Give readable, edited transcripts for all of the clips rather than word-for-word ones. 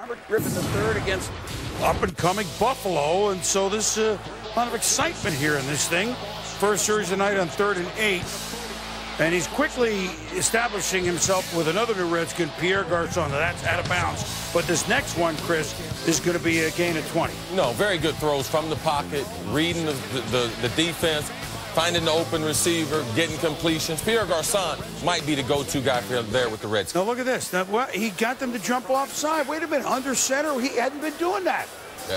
Robert Griffin III against up-and-coming Buffalo, and so there's a lot of excitement here in this thing. First series tonight on 3rd and 8, and he's quickly establishing himself with another new Redskin, Pierre Garçon. That's out of bounds. But this next one, Chris, is going to be a gain of 20. No, very good throws from the pocket, reading the defense, finding the open receiver, getting completions. Pierre Garçon might be the go-to guy there with the Redskins. Now look at this. Now, he got them to jump offside. Wait a minute, under center, he hadn't been doing that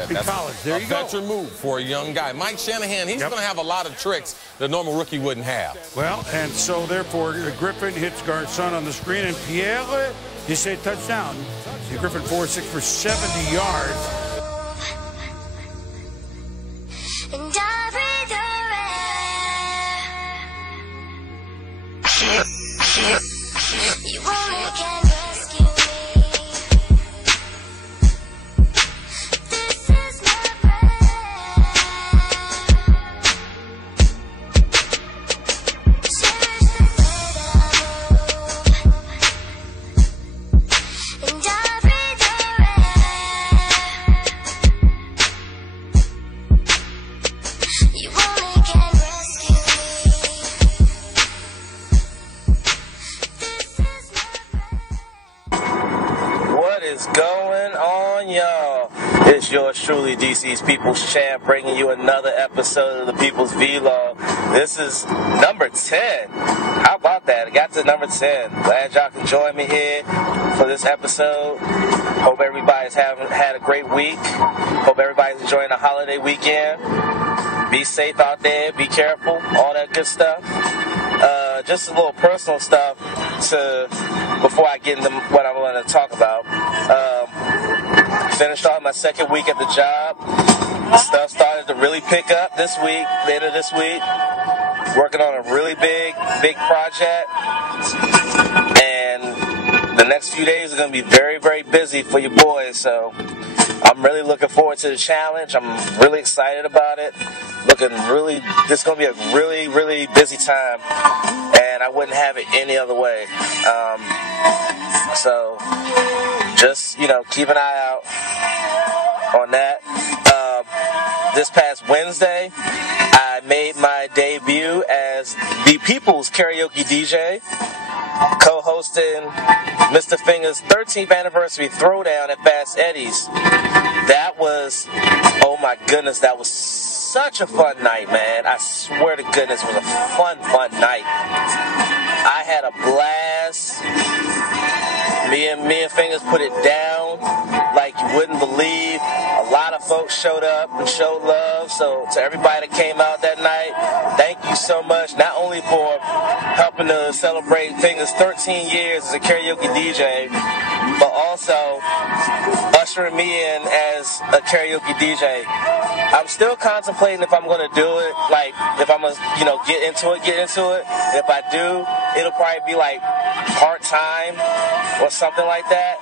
in college. There you go. A veteran move for a young guy. Mike Shanahan, he's going to have a lot of tricks that a normal rookie wouldn't have. Well, and so therefore Griffin hits Garçon on the screen, and Pierre, he said touchdown. Griffin 4-6 for 70 yards. And I breathe air. You only can rescue me. This is my prayer. Cherish the way that I move. And I breathe air. You only can rescue me. What is going on, y'all? It's yours truly, DC's People's Champ, bringing you another episode of the People's Vlog. This is number 10. How about that? I got to number 10. Glad y'all can join me here for this episode. Hope everybody's had a great week. Hope everybody's enjoying the holiday weekend. Be safe out there. Be careful. All that good stuff. Just a little personal stuff before I get into what I'm going to talk about. Finished off my second week at the job. Stuff started to really pick up this week, later this week. Working on a really big project. And the next few days are going to be very, very busy for your boys. So I'm really looking forward to the challenge. I'm really excited about it. This is going to be a really, really busy time. And I wouldn't have it any other way. So just, keep an eye out on that. This past Wednesday, I made my debut as the People's Karaoke DJ, co-hosting Mr. Finger's 13th anniversary throwdown at Fast Eddie's. That was, oh my goodness, that was such a fun night, man. I swear to goodness, it was a fun night. I had a blast. Me and Fingers put it down like you wouldn't believe. A lot of folks showed up and showed love. So to everybody that came out that night, thank you so much. Not only for helping to celebrate Fingers' 13 years as a karaoke DJ, but also ushering me in as a karaoke DJ. I'm still contemplating if I'm going to do it, like if I'm going to, get into it. If I do, it'll probably be like part-time or something like that,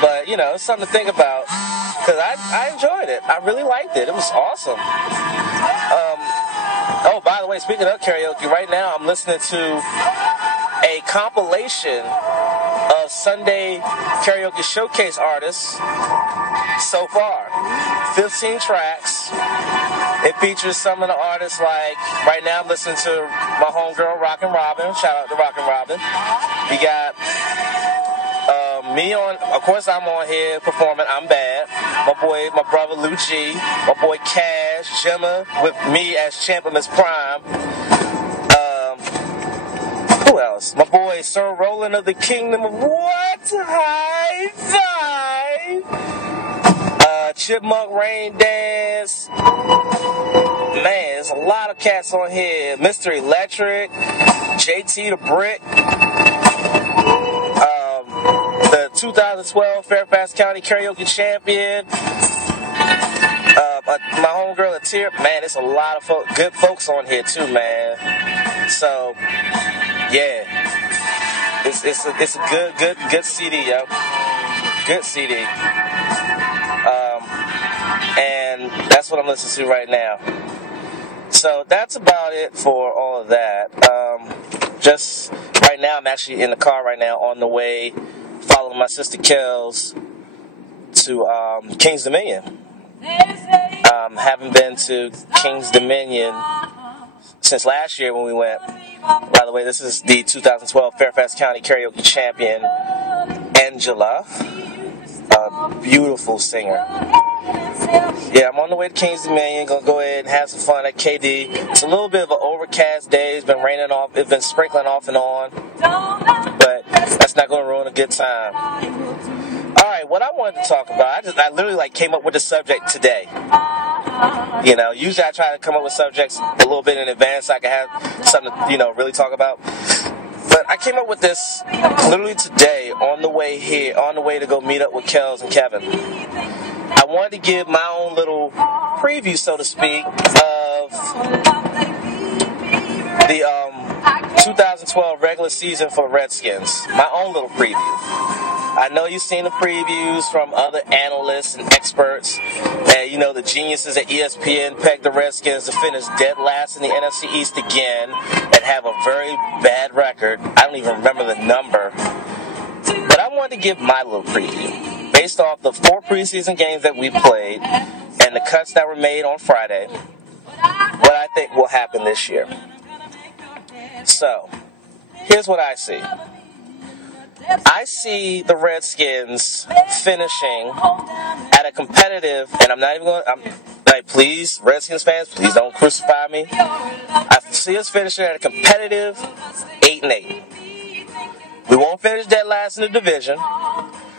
But, it's something to think about because I enjoyed it. I really liked it. It was awesome. Oh, by the way, speaking of karaoke, right now I'm listening to a compilation of Sunday Karaoke Showcase artists so far. 15 tracks. It features some of the artists like, right now I'm listening to my homegirl, Rockin' Robin. Shout out to Rockin' Robin. We got me on, of course I'm on here performing I'm Bad. My brother Lou G. My boy Cash, Gemma, with me as Champ of Miss Prime. Who else? My boy Sir Roland of the Kingdom of What? High Five! Chipmunk Rain Dance. Man, there's a lot of cats on here. Mr. Electric, JT the Brick, the 2012 Fairfax County Karaoke Champion, my homegirl Atir. Man, there's a lot of good folks on here too, man. So, yeah, it's a good CD, yo. Good CD. And that's what I'm listening to right now. So that's about it for all of that. Just right now, I'm actually in the car right now on the way, following following my sister Kels to King's Dominion. Haven't been to King's Dominion since last year when we went. By the way, this is the 2012 Fairfax County Karaoke champion, Angela, a beautiful singer. Yeah, I'm on the way to King's Dominion. Gonna go ahead and have some fun at KD. It's a little bit of an overcast day. It's been raining off. It's been sprinkling off and on, but that's not gonna ruin a good time. All right, what I wanted to talk about, I literally came up with the subject today. You know, usually I try to come up with subjects a little bit in advance so I can have something to, really talk about. But I came up with this literally today on the way to go meet up with Kels and Kevin. I wanted to give my own little preview, so to speak, of the 2012 regular season for Redskins. My own little preview. I know you've seen the previews from other analysts and experts, and the geniuses at ESPN pegged the Redskins to finish dead last in the NFC East again and have a very bad record. I don't even remember the number. But I wanted to give my little preview based off the 4 preseason games that we played and the cuts that were made on Friday, what I think will happen this year. So, here's what I see. I see the Redskins finishing at a competitive, and I'm not even going to, please, Redskins fans, please don't crucify me. I see us finishing at a competitive 8-8. We won't finish dead last in the division,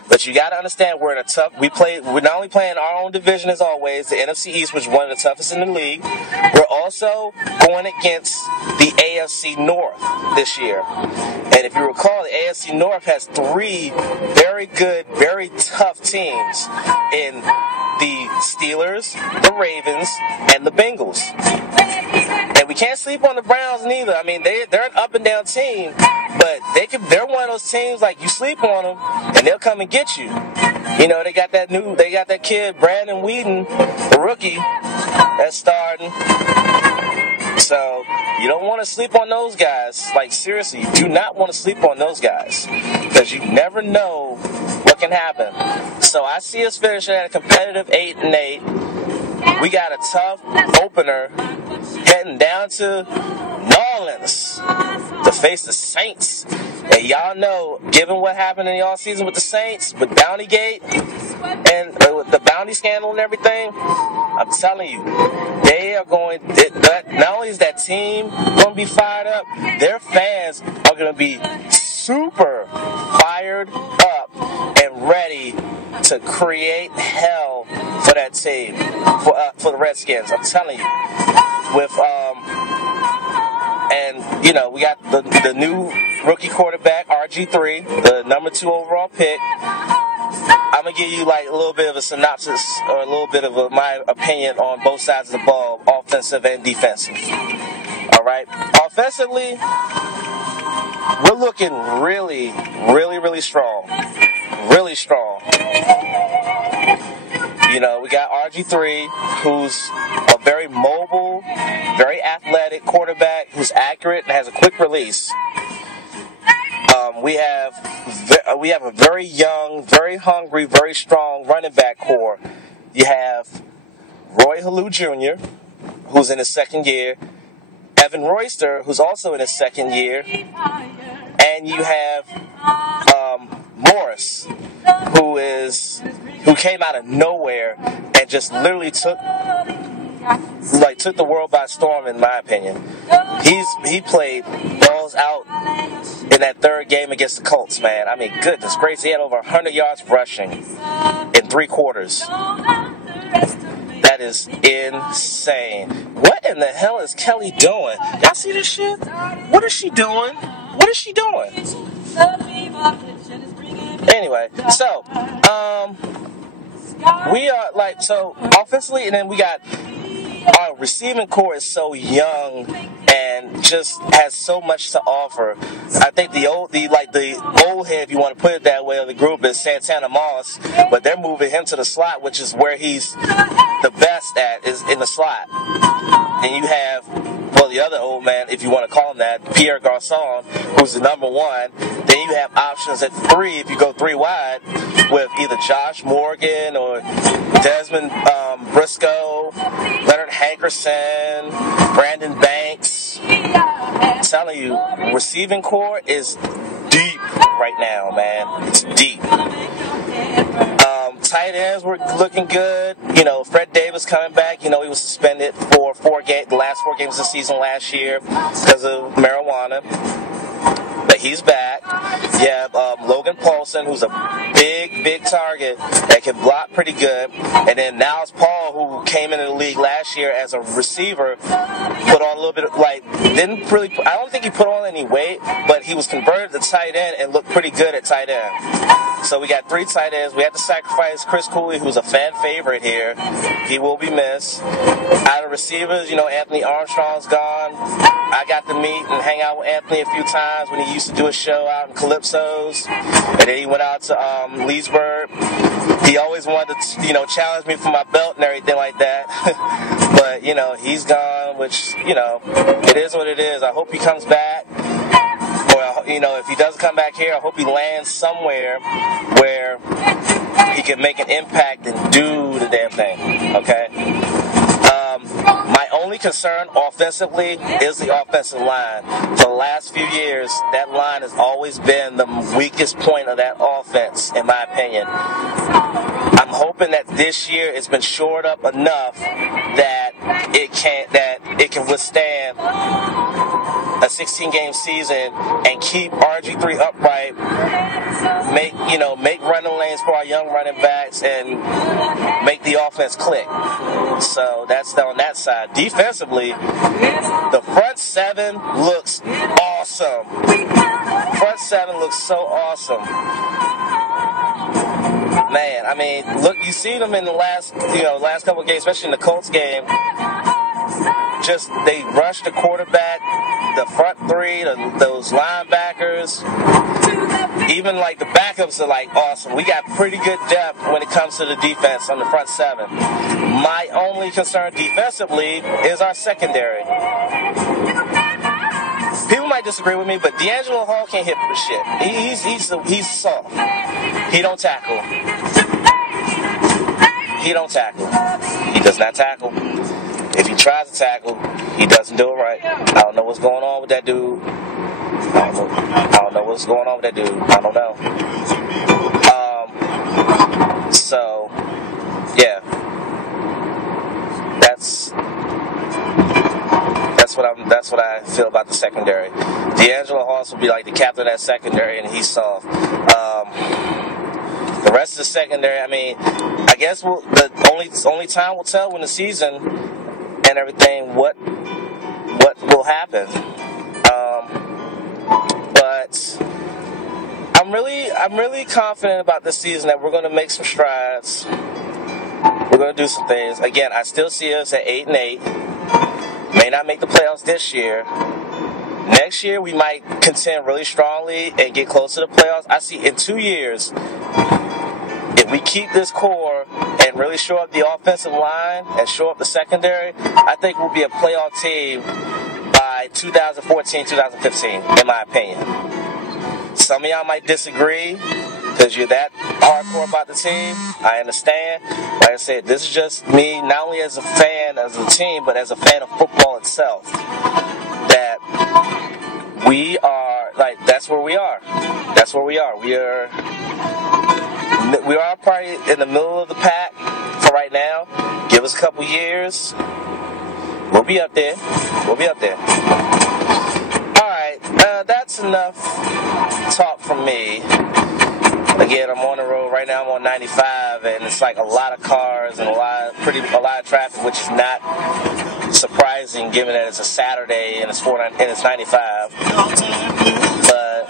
but you got to understand we're not only playing our own division as always, the NFC East, which is one of the toughest in the league, we're also going against the AFC North this year. And if you recall, the AFC North has 3 very good, very tough teams in the Steelers, the Ravens, and the Bengals. And we can't sleep on the Browns neither. I mean, they're an up and down team, but they're one of those teams you sleep on them and they'll come and get you. They got that kid Brandon Whedon, the rookie, that's starting. So you don't want to sleep on those guys. Seriously, you do not want to sleep on those guys because you never know what can happen. So I see us finishing at a competitive 8-8. We got a tough opener heading down to New Orleans to face the Saints. And y'all know, given what happened in the offseason with the Saints, with Bountygate, and with the bounty scandal and everything, I'm telling you, they are going, not only is that team going to be fired up, their fans are going to be super fired up and ready to create hell for that team, for the Redskins. I'm telling you. We got the new rookie quarterback, RG3, the number 2 overall pick. I'm going to give you a little bit of a synopsis or a little bit of my opinion on both sides of the ball, offensive and defensive. All right? Offensively, we're looking really, really, really strong. Really strong. We got RG3, who's a very mobile, very athletic quarterback who's accurate and has a quick release. We have a very young, very hungry, very strong running back core. You have Roy Halou Jr., who's in his 2nd year, Evan Royster, who's also in his 2nd year, and you have Morris, who came out of nowhere and just literally took the world by storm, in my opinion. He played balls out in that 3rd game against the Colts, man. I mean, goodness gracious, he had over 100 yards rushing in 3 quarters. That is insane. What in the hell is Kelly doing? Y'all see this shit? What is she doing? What is she doing? Anyway, so, we are offensively, and then we got our receiving core is so young and just has so much to offer. I think the old head, if you want to put it that way, of the group is Santana Moss, but they're moving him to the slot, which is where he's the best at, is in the slot. And you have well, the other old man, if you want to call him that, Pierre Garçon, who's the number one. Then you have options at 3 if you go 3 wide with either Josh Morgan or Desmond Briscoe, Leonard Hankerson, Brandon Banks. I'm telling you, receiving core is deep right now, man. It's deep. Tight ends were looking good. You know, Fred Davis coming back. You know, he was suspended for the last 4 games of the season last year because of marijuana. But he's back. You have Logan Paulson, who's a big target that can block pretty good. And then Niles Paul, who came into the league last year as a receiver, put on a little bit of, I don't think he put on any weight, but he was converted to tight end and looked pretty good at tight end. So we got 3 tight ends. We had to sacrifice Chris Cooley, who's a fan favorite here. He will be missed. Out of receivers, you know, Anthony Armstrong's gone. I got to meet and hang out with Anthony a few times when he used to do a show out in Calypso's. And then he went out to Leesburg. He always wanted to, you know, challenge me for my belt and everything like that. But, you know, he's gone, which, you know, it is what it is. I hope he comes back. Or, you know, if he doesn't come back here, I hope he lands somewhere where he can make an impact and do the damn thing, okay? My only concern offensively is the offensive line. For the last few years, that line has always been the weakest point of that offense, in my opinion. I'm hoping that this year it's been shored up enough that it can withstand a 16-game season and keep RG3 upright, make running lanes for our young running backs, and make the offense click. So that's on that side. Defensively, the front 7 looks awesome. Front 7 looks so awesome. Man, I mean, look, you see them in the last couple of games, especially in the Colts game. Just they rush the quarterback, the front 3, those linebackers. Even like the backups are like awesome. We got pretty good depth when it comes to the defense on the front 7. My only concern defensively is our secondary. People might disagree with me, but D'Angelo Hall can't hit for shit. He's soft. He don't tackle. He does not tackle. If he tries to tackle, he doesn't do it right. I don't know what's going on with that dude. I don't know what's going on with that dude. I don't know. So, yeah. That's what I feel about the secondary. D'Angelo Hawes will be like the captain of that secondary, and he's soft. The rest of the secondary, I mean, I guess the only time will tell when the season and everything what will happen. But I'm really confident about this season that we're going to make some strides. We're going to do some things. Again, I still see us at 8-8. May not make the playoffs this year. Next year, we might contend really strongly and get close to the playoffs. I see in 2 years, if we keep this core and really shore up the offensive line and shore up the secondary, I think we'll be a playoff team by 2014, 2015, in my opinion. Some of y'all might disagree because you're that hardcore about the team. I understand. Like I said, this is just me, not only as a fan of the team, but as a fan of football itself. That we are, like, that's where we are. That's where we are. We are probably in the middle of the pack for right now. Give us a couple years. We'll be up there. We'll be up there. Alright, that's enough talk from me. Again, I'm on the road right now. I'm on 95, and it's like a lot of cars and a lot of traffic, which is not surprising given that it's a Saturday and it's 95. But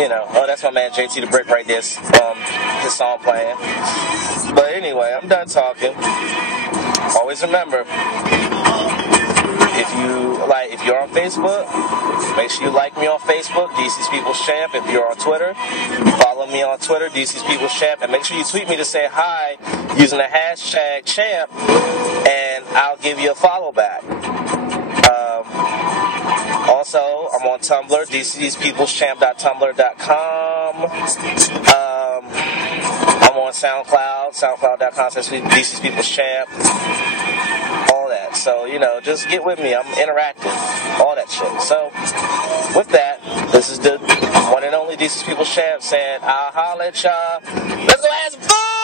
you know, oh, that's my man JT the Brick right there. His song playing. But anyway, I'm done talking. Always remember, if you're on Facebook, make sure you like me on Facebook, DC's People's Champ. If you're on Twitter, follow me on Twitter, DC's People's Champ, and make sure you tweet me to say hi using the hashtag champ, and I'll give you a follow back. Also, I'm on Tumblr, dcspeopleschamp.tumblr.com. I'm on SoundCloud, soundcloud.com/DCsPeoplesChamp. All that. So, just get with me. I'm interactive. All that shit. So, with that, this is the one and only DC's People's Champ saying, I'll holler at y'all. Let's go have some fun!